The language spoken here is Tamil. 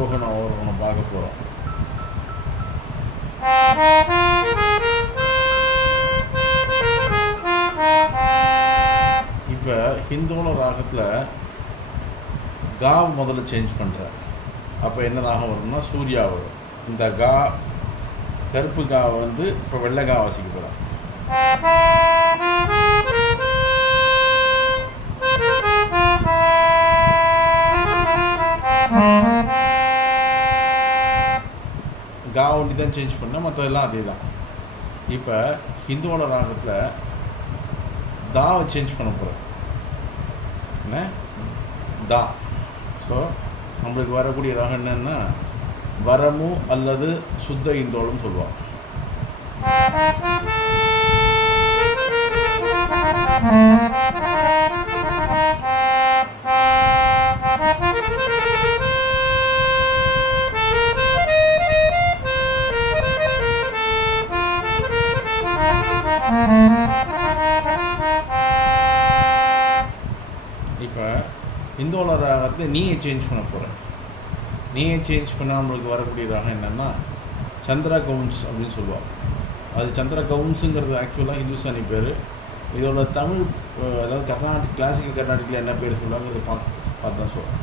ரோகணம் அவரோகணம் பார்க்க போகிறோம். இப்போ ஹிந்தோள ராகத்தில் கா முதல்ல சேஞ்ச் பண்ணுறேன். அப்போ என்ன ராகம் வரும்னா சூர்யா வரும். இந்த கா கருப்பு கா வந்து இப்போ வெள்ளை கா வாசிக்க போகிறேன். கா ஒண்டி தான் சேஞ்ச் பண்ணேன், மற்றதெல்லாம் அதே தான். இப்போ ஹிந்துவோட ராகத்தில் தாவை சேஞ்ச் பண்ண போகிறேன். என்ன தா. ஸோ நம்மளுக்கு வரக்கூடிய ராகம் என்னென்னா வரமு அல்லது சுத்த இந்தோளம் சொல்லுவாள். இப்போ இந்தோள ராகத்தில் நீயை சேஞ்ச் பண்ண போகிறேன். நீயை சேஞ்ச் பண்ணால் நம்மளுக்கு வரக்கூடிய ராகம் என்னென்னா சந்திரா கவுன்ஸ் அப்படின்னு சொல்லுவாள். அது சந்திரா கவுன்ஸுங்கிறது ஆக்சுவலாக ஹிந்துஸ்தானி பேர். இதோட தமிழ் அதாவது கர்நாடிக் கிளாசிக்கல் கர்நாடிக்கில் என்ன பேர் சொல்லுவாங்கிறத பார்த்து தான் சொல்கிறேன்.